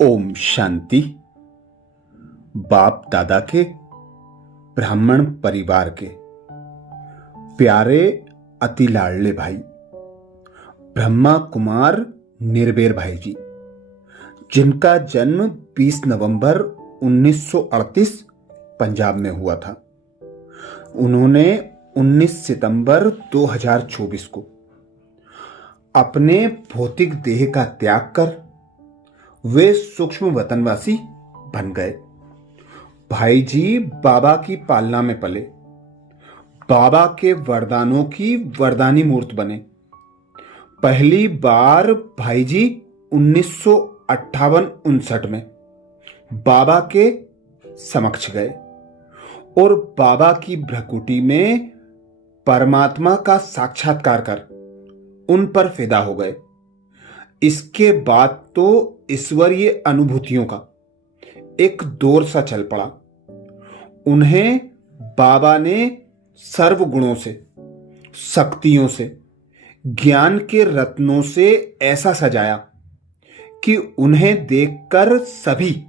ओम शांति। बाप दादा के ब्राह्मण परिवार के प्यारे अति लाडले भाई ब्रह्मा कुमार निर्भय भाई जी, जिनका जन्म 20 नवंबर 1938 पंजाब में हुआ था, उन्होंने 19 सितंबर 2024 को अपने भौतिक देह का त्याग कर वे सूक्ष्म वतनवासी बन गए। भाई जी बाबा की पालना में पले, बाबा के वरदानों की वरदानी मूर्त बने। पहली बार भाई जी 1958-59 में बाबा के समक्ष गए और बाबा की भ्रकुटी में परमात्मा का साक्षात्कार कर उन पर फिदा हो गए। इसके बाद तो ईश्वरीय अनुभूतियों का एक दौर सा चल पड़ा। उन्हें बाबा ने सर्व गुणों से, शक्तियों से, ज्ञान के रत्नों से ऐसा सजाया कि उन्हें देखकर सभी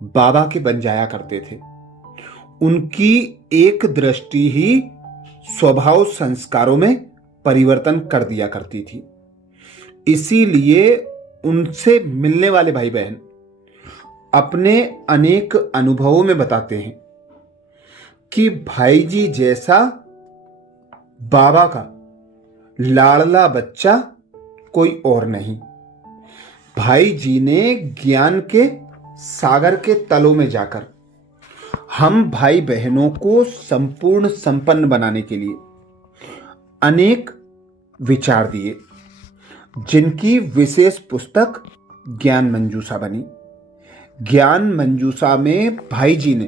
बाबा के बन जाया करते थे। उनकी एक दृष्टि ही स्वभाव संस्कारों में परिवर्तन कर दिया करती थी। इसीलिए उनसे मिलने वाले भाई बहन अपने अनेक अनुभवों में बताते हैं कि भाई जी जैसा बाबा का लाडला बच्चा कोई और नहीं। भाई जी ने ज्ञान के सागर के तलों में जाकर हम भाई बहनों को संपूर्ण संपन्न बनाने के लिए अनेक विचार दिए, जिनकी विशेष पुस्तक ज्ञान मंजूषा बनी। ज्ञान मंजूषा में भाई जी ने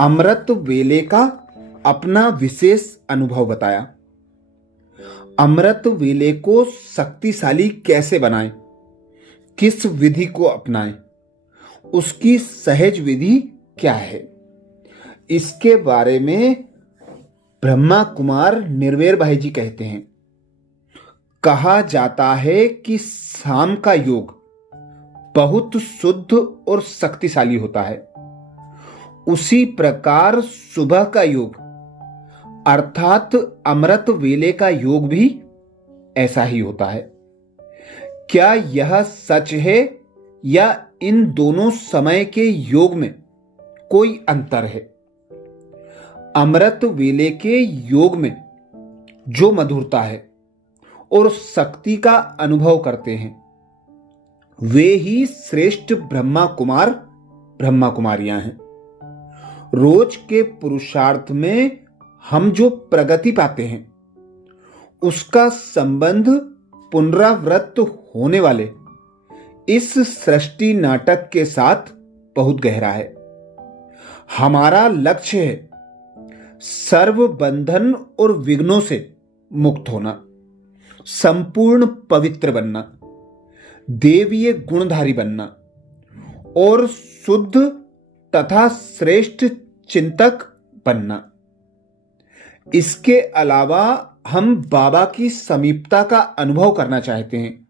अमृत वेले का अपना विशेष अनुभव बताया। अमृत वेले को शक्तिशाली कैसे बनाएं, किस विधि को अपनाएं, उसकी सहज विधि क्या है, इसके बारे में ब्रह्मा कुमार निर्भय भाई जी कहते हैं। कहा जाता है कि शाम का योग बहुत शुद्ध और शक्तिशाली होता है। उसी प्रकार सुबह का योग अर्थात अमृत वेले का योग भी ऐसा ही होता है। क्या यह सच है या इन दोनों समय के योग में कोई अंतर है? अमृत वेले के योग में जो मधुरता है और शक्ति का अनुभव करते हैं, वे ही श्रेष्ठ ब्रह्मा कुमार ब्रह्मा कुमारियां हैं। रोज के पुरुषार्थ में हम जो प्रगति पाते हैं, उसका संबंध पुनरावृत्त होने वाले इस सृष्टि नाटक के साथ बहुत गहरा है। हमारा लक्ष्य है सर्व बंधन और विघ्नों से मुक्त होना, संपूर्ण पवित्र बनना, देवीय गुणधारी बनना और शुद्ध तथा श्रेष्ठ चिंतक बनना। इसके अलावा हम बाबा की समीपता का अनुभव करना चाहते हैं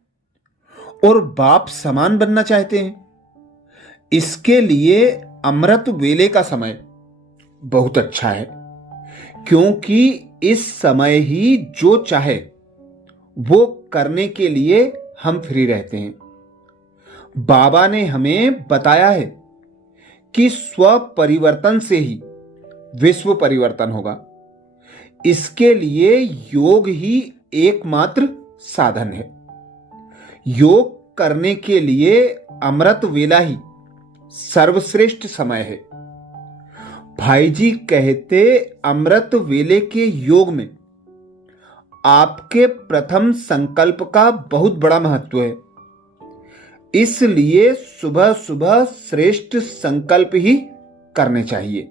और बाप समान बनना चाहते हैं। इसके लिए अमृत वेले का समय बहुत अच्छा है, क्योंकि इस समय ही जो चाहे वो करने के लिए हम फ्री रहते हैं। बाबा ने हमें बताया है कि स्व परिवर्तन से ही विश्व परिवर्तन होगा। इसके लिए योग ही एकमात्र साधन है। योग करने के लिए अमृत वेला ही सर्वश्रेष्ठ समय है। भाई जी कहते अमृत वेले के योग में आपके प्रथम संकल्प का बहुत बड़ा महत्व है। इसलिए सुबह सुबह श्रेष्ठ संकल्प ही करने चाहिए।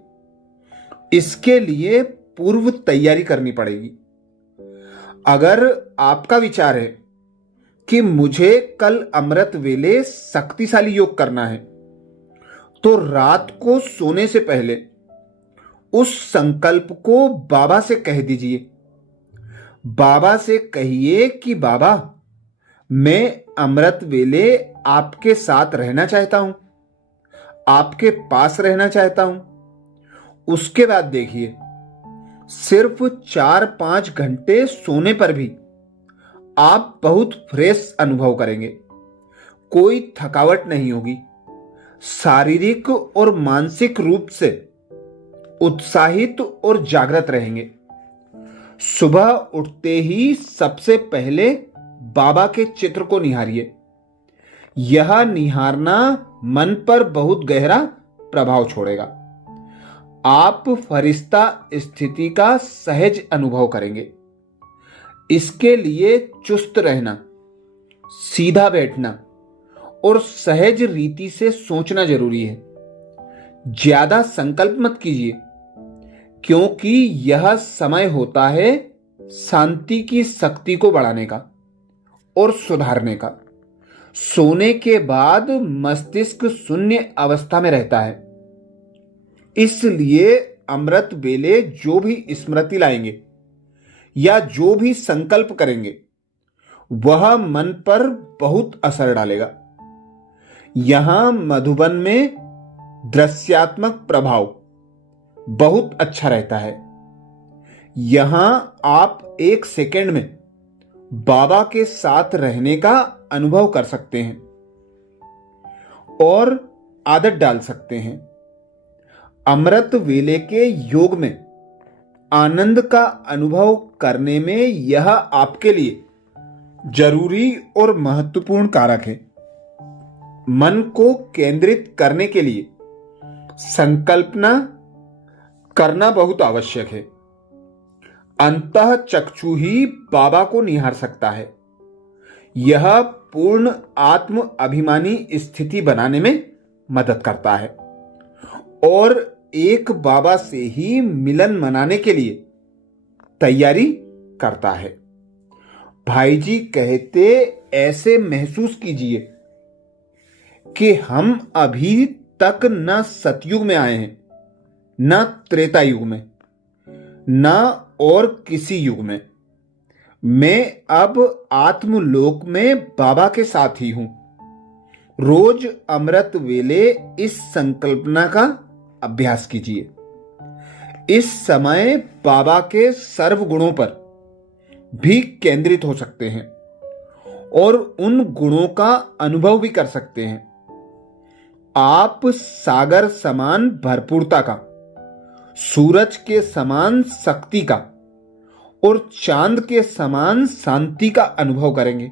इसके लिए पूर्व तैयारी करनी पड़ेगी। अगर आपका विचार है कि मुझे कल अमृत वेले शक्तिशाली योग करना है, तो रात को सोने से पहले उस संकल्प को बाबा से कह दीजिए। बाबा से कहिए कि बाबा, मैं अमृत वेले आपके साथ रहना चाहता हूं, आपके पास रहना चाहता हूं। उसके बाद देखिए, सिर्फ 4-5 घंटे सोने पर भी आप बहुत फ्रेश अनुभव करेंगे। कोई थकावट नहीं होगी। शारीरिक और मानसिक रूप से उत्साहित और जागृत रहेंगे। सुबह उठते ही सबसे पहले बाबा के चित्र को निहारिए। यह निहारना मन पर बहुत गहरा प्रभाव छोड़ेगा। आप फरिश्ता स्थिति का सहज अनुभव करेंगे। इसके लिए चुस्त रहना, सीधा बैठना और सहज रीति से सोचना जरूरी है। ज्यादा संकल्प मत कीजिए, क्योंकि यह समय होता है शांति की शक्ति को बढ़ाने का और सुधारने का। सोने के बाद मस्तिष्क शून्य अवस्था में रहता है। इसलिए अमृत वेले जो भी स्मृति लाएंगे या जो भी संकल्प करेंगे, वह मन पर बहुत असर डालेगा। यहां मधुबन में दृश्यात्मक प्रभाव बहुत अच्छा रहता है। यहां आप 1 सेकंड में बाबा के साथ रहने का अनुभव कर सकते हैं और आदत डाल सकते हैं। अमृत वेले के योग में आनंद का अनुभव करने में यह आपके लिए जरूरी और महत्वपूर्ण कारक है। मन को केंद्रित करने के लिए संकल्पना करना बहुत आवश्यक है। अंतः चक्षु ही बाबा को निहार सकता है। यह पूर्ण आत्म अभिमानी स्थिति बनाने में मदद करता है और एक बाबा से ही मिलन मनाने के लिए तैयारी करता है। भाई जी कहते, ऐसे महसूस कीजिए कि हम अभी तक न सतयुग में आए हैं, न त्रेता युग में, न और किसी युग में। मैं अब आत्मलोक में बाबा के साथ ही हूं। रोज अमृत वेले इस संकल्पना का अभ्यास कीजिए। इस समय बाबा के सर्व गुणों पर भी केंद्रित हो सकते हैं और उन गुणों का अनुभव भी कर सकते हैं। आप सागर समान भरपूरता का, सूरज के समान शक्ति का और चांद के समान शांति का अनुभव करेंगे।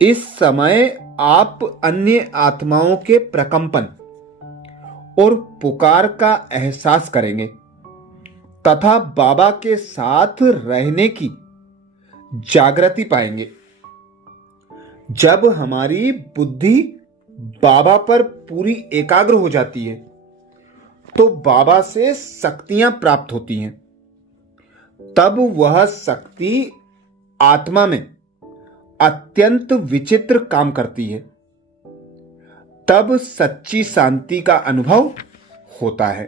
इस समय आप अन्य आत्माओं के प्रकंपन और पुकार का एहसास करेंगे तथा बाबा के साथ रहने की जागृति पाएंगे। जब हमारी बुद्धि बाबा पर पूरी एकाग्र हो जाती है, तो बाबा से शक्तियां प्राप्त होती हैं। तब वह शक्ति आत्मा में अत्यंत विचित्र काम करती है। तब सच्ची शांति का अनुभव होता है।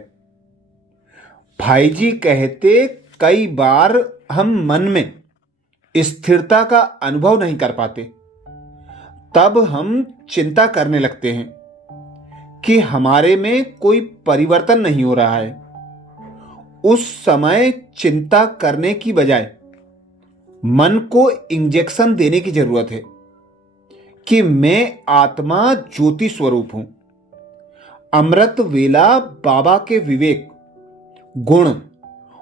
भाई जी कहते, कई बार हम मन में स्थिरता का अनुभव नहीं कर पाते। तब हम चिंता करने लगते हैं कि हमारे में कोई परिवर्तन नहीं हो रहा है। उस समय चिंता करने की बजाय मन को इंजेक्शन देने की जरूरत है कि मैं आत्मा ज्योति स्वरूप हूं। अमृत वेला बाबा के विवेक, गुण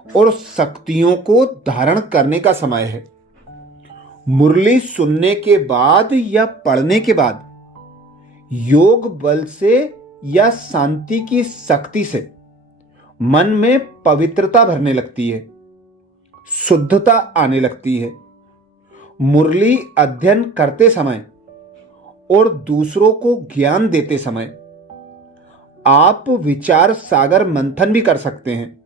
और शक्तियों को धारण करने का समय है। मुरली सुनने के बाद या पढ़ने के बाद योग बल से या शांति की शक्ति से मन में पवित्रता भरने लगती है, शुद्धता आने लगती है। मुरली अध्ययन करते समय और दूसरों को ज्ञान देते समय आप विचार सागर मंथन भी कर सकते हैं।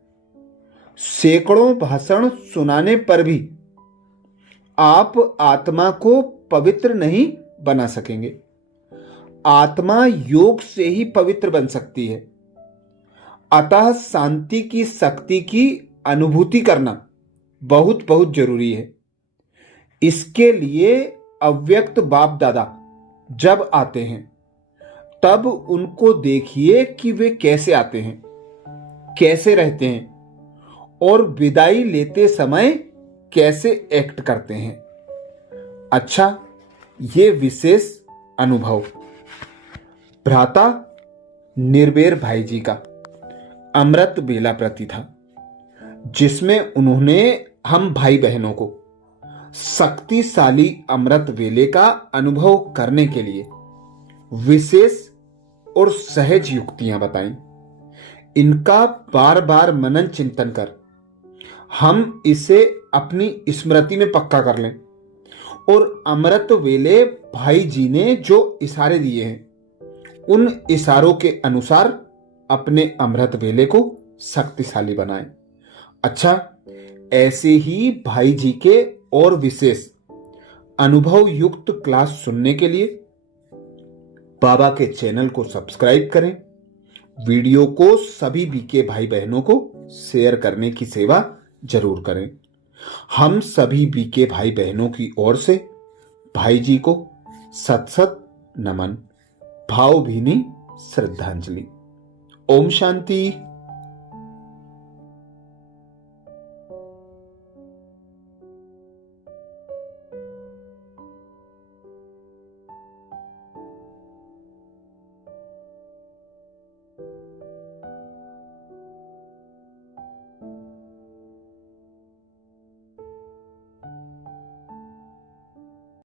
सैकड़ों भाषण सुनाने पर भी आप आत्मा को पवित्र नहीं बना सकेंगे। आत्मा योग से ही पवित्र बन सकती है। अतः शांति की शक्ति की अनुभूति करना बहुत बहुत जरूरी है। इसके लिए अव्यक्त बाप दादा जब आते हैं तब उनको देखिए कि वे कैसे आते हैं, कैसे रहते हैं और विदाई लेते समय कैसे एक्ट करते हैं। अच्छा, ये विशेष अनुभव भ्राता निर्बेर भाई जी का अमृत बेला प्रति था, जिसमें उन्होंने हम भाई बहनों को शक्तिशाली अमृत वेले का अनुभव करने के लिए विशेष और सहज युक्तियां बताई। इनका बार बार मनन चिंतन कर हम इसे अपनी स्मृति में पक्का कर लें और अमृत वेले भाई जी ने जो इशारे दिए हैं उन इशारों के अनुसार अपने अमृत वेले को शक्तिशाली बनाएं। अच्छा, ऐसे ही भाई जी के और विशेष अनुभव युक्त क्लास सुनने के लिए बाबा के चैनल को सब्सक्राइब करें, वीडियो को सभी बीके भाई बहनों को शेयर करने की सेवा जरूर करें। हम सभी बीके भाई बहनों की ओर से भाई जी को सत सत नमन, भावभीनी श्रद्धांजलि। ओम शांति।